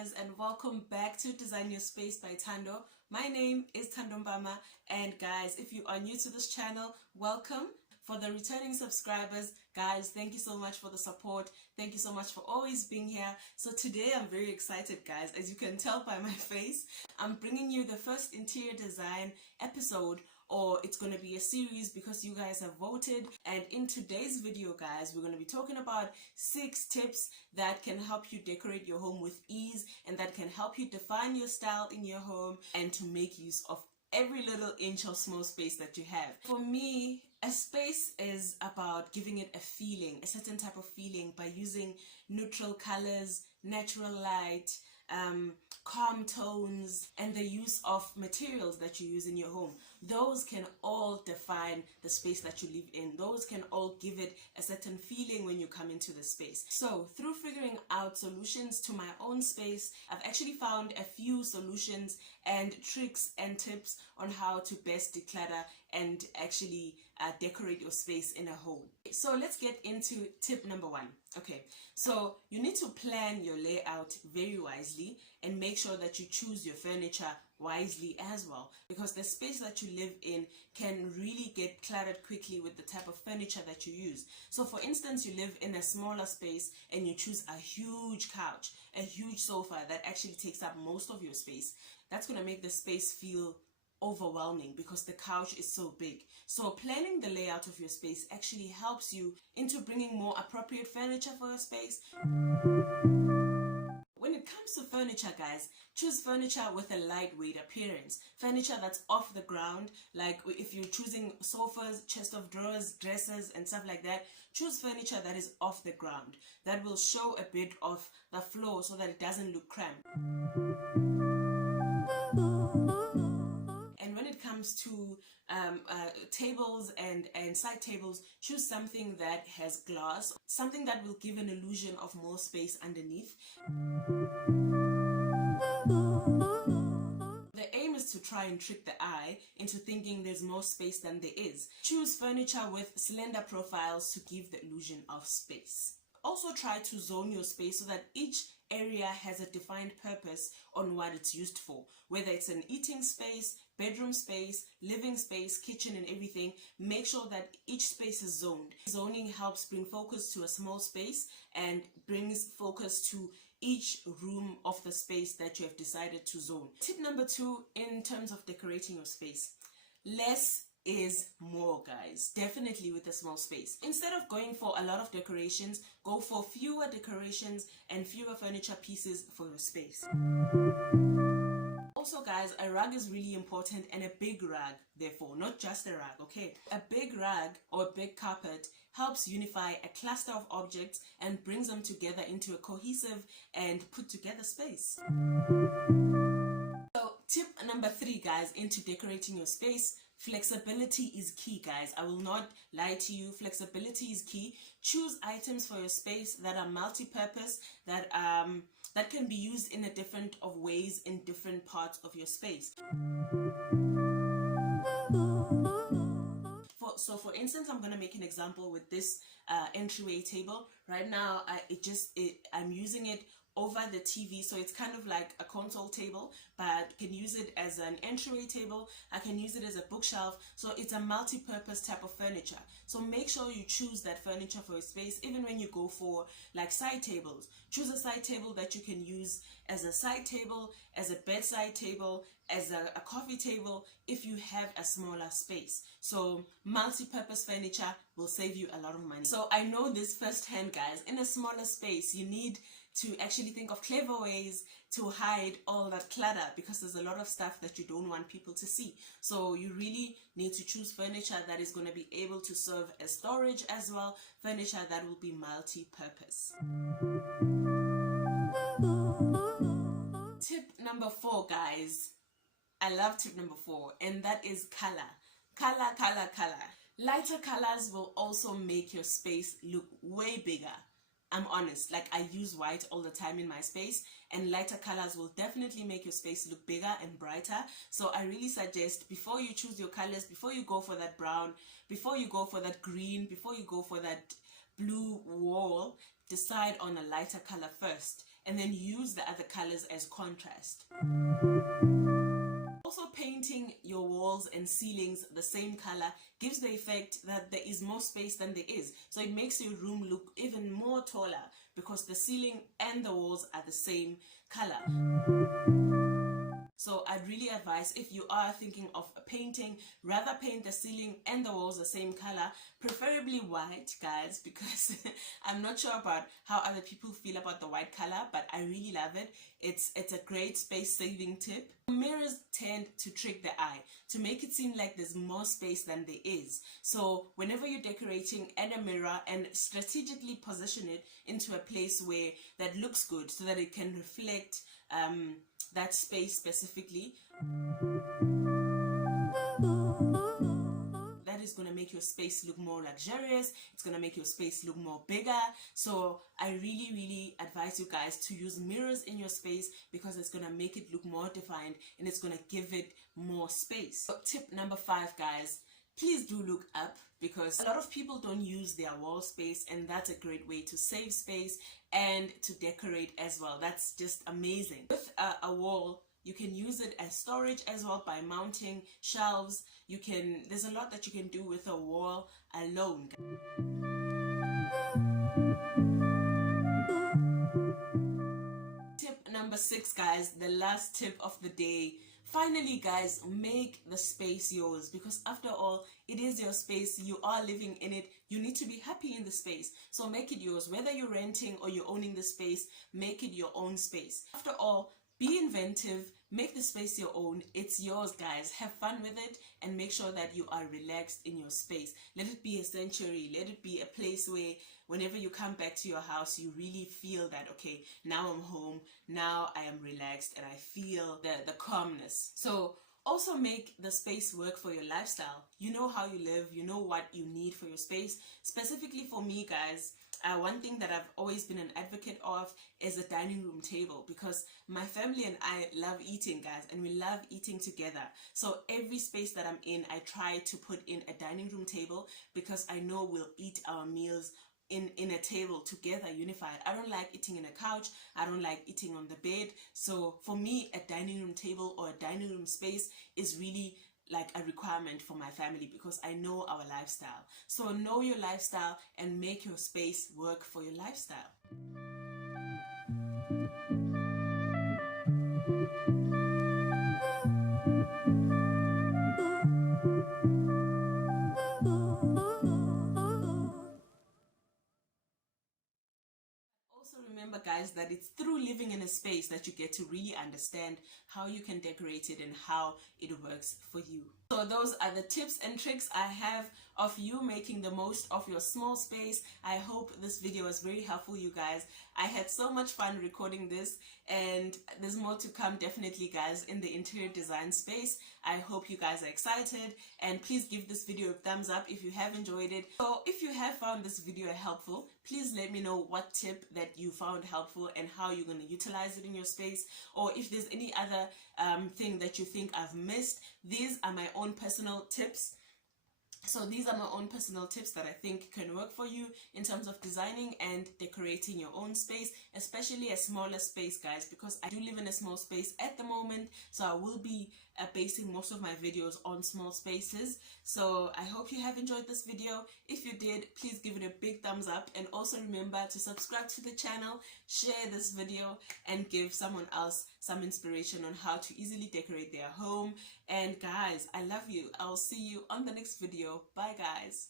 designers, and welcome back to Design Your Space by Thando. My name is Thando Mbama, and guys, if you are new to this channel, welcome. For the returning subscribers, guys, thank you so much for the support. Thank you so much for always being here. So today I'm very excited, guys. As you can tell by my face, I'm bringing you the first interior design episode, or it's going to be a series because you guys have voted. And in today's video, guys, we're going to be talking about 6 tips that can help you decorate your home with ease, and that can help you define your style in your home and to make use of every little inch of small space that you have. For me, a space is about giving it a feeling, a certain type of feeling, by using neutral colors, natural light, calm tones, and the use of materials that you use in your home. Those can all define the space that you live in. Those can all give it a certain feeling when you come into the space. So through figuring out solutions to my own space, I've actually found a few solutions and tricks and tips on how to best declutter and actually decorate your space in a home. So let's get into tip number 1. Okay, so you need to plan your layout very wisely and make sure that you choose your furniture wisely as well, because the space that you live in can really get cluttered quickly with the type of furniture that you use. So for instance, you live in a smaller space and you choose a huge couch, a huge sofa that actually takes up most of your space. That's going to make the space feel overwhelming because the couch is so big. So planning the layout of your space actually helps you into bringing more appropriate furniture for your space. When it comes to furniture, guys, choose furniture with a lightweight appearance. Furniture that's off the ground, like if you're choosing sofas, chest of drawers, dressers, and stuff like that, choose furniture that is off the ground. That will show a bit of the floor so that it doesn't look cramped. And when it comes to tables and side tables, choose something that has glass, something that will give an illusion of more space underneath. The aim is to try and trick the eye into thinking there's more space than there is. Choose furniture with slender profiles to give the illusion of space. Also try to zone your space so that each area has a defined purpose on what it's used for. Whether it's an eating space, bedroom space, living space, kitchen, and everything, make sure that each space is zoned. Zoning helps bring focus to a small space and brings focus to each room of the space that you have decided to zone. Tip number 2 in terms of decorating your space: less is more, guys. Definitely with a small space. Instead of going for a lot of decorations, go for fewer decorations and fewer furniture pieces for your space. Also, guys, a rug is really important, and a big rug, therefore, not just a rug, okay? A big rug or a big carpet helps unify a cluster of objects and brings them together into a cohesive and put together space. So tip number 3, guys, into decorating your space: flexibility is key, guys. I will not lie to you. Flexibility is key. Choose items for your space that are multi-purpose, that can be used in a different of ways in different parts of your space. So for instance, I'm going to make an example with this entryway table. Right now, I'm using it over the TV, so it's kind of like a console table, but I can use it as an entryway table. I can use it as a bookshelf, so it's a multi-purpose type of furniture. So make sure you choose that furniture for your space. Even when you go for like side tables, choose a side table that you can use as a side table, as a bedside table, as a coffee table if you have a smaller space. So multi-purpose furniture will save you a lot of money. So I know this firsthand, guys. In a smaller space, you need to actually think of clever ways to hide all that clutter, because there's a lot of stuff that you don't want people to see. So you really need to choose furniture that is going to be able to serve as storage as well, furniture that will be multi-purpose. Tip number 4, guys. I love tip number 4, and that is color. Color, color, color. Lighter colors will also make your space look way bigger. I'm honest, like I use white all the time in my space, and lighter colors will definitely make your space look bigger and brighter. So I really suggest, before you choose your colors, before you go for that brown, before you go for that green, before you go for that blue wall, decide on a lighter color first. and then use the other colors as contrast. Also, painting your walls and ceilings the same color gives the effect that there is more space than there is. So it makes your room look even more taller because the ceiling and the walls are the same color. So I'd really advise, if you are thinking of painting, rather paint the ceiling and the walls the same color, preferably white, guys, because I'm not sure about how other people feel about the white color, but I really love it. It's a great space saving tip. Mirrors tend to trick the eye to make it seem like there's more space than there is. So whenever you're decorating, add a mirror and strategically position it into a place where that looks good so that it can reflect that space specifically. That is going to make your space look more luxurious. It's going to make your space look more bigger. So I really advise you guys to use mirrors in your space because it's going to make it look more defined and it's going to give it more space. So tip number 5, guys, please do look up, because a lot of people don't use their wall space, and that's a great way to save space and to decorate as well. That's just amazing. With a wall, you can use it as storage as well by mounting shelves. There's a lot that you can do with a wall alone. Tip number 6, guys, the last tip of the day. Finally, guys, make the space yours, because after all, it is your space. You are living in it. You need to be happy in the space. So make it yours. Whether you're renting or you're owning the space, make it your own space. After all, be inventive. Make the space your own. It's yours, guys. Have fun with it and make sure that you are relaxed in your space. Let it be a sanctuary. Let it be a place where whenever you come back to your house, you really feel that, okay, now I'm home, now I am relaxed, and I feel the calmness. So also make the space work for your lifestyle. You know how you live, you know what you need for your space. Specifically for me, guys, one thing that I've always been an advocate of is a dining room table, because my family and I love eating, guys, and we love eating together. So every space that I'm in, I try to put in a dining room table, because I know we'll eat our meals in a table together, unified. I don't like eating in a couch. I don't like eating on the bed. So for me, a dining room table or a dining room space is really like a requirement for my family, because I know our lifestyle. So know your lifestyle and make your space work for your lifestyle. Remember, guys, that it's through living in a space that you get to really understand how you can decorate it and how it works for you. So those are the tips and tricks I have of you making the most of your small space. I hope this video was very helpful, you guys. I had so much fun recording this, and there's more to come definitely, guys, in the interior design space. I hope you guys are excited, and please give this video a thumbs up if you have enjoyed it. So if you have found this video helpful, please let me know what tip that you found helpful and how you're going to utilize it in your space, or if there's any other thing that you think I've missed. These are my own personal tips. So these are my own personal tips that I think can work for you in terms of designing and decorating your own space, especially a smaller space, guys, because I do live in a small space at the moment. So I will be basing most of my videos on small spaces. So I hope you have enjoyed this video. If you did, please give it a big thumbs up, and also remember to subscribe to the channel, share this video, and give someone else some inspiration on how to easily decorate their home. And guys, I love you. I'll see you on the next video. Bye, guys.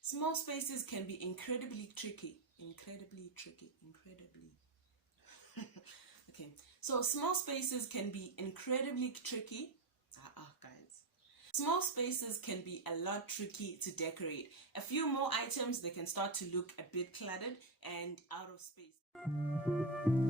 Small spaces can be incredibly tricky. Incredibly. Okay, so small spaces can be incredibly tricky. Guys. Small spaces can be a lot tricky to decorate. A few more items, they can start to look a bit cluttered and out of space.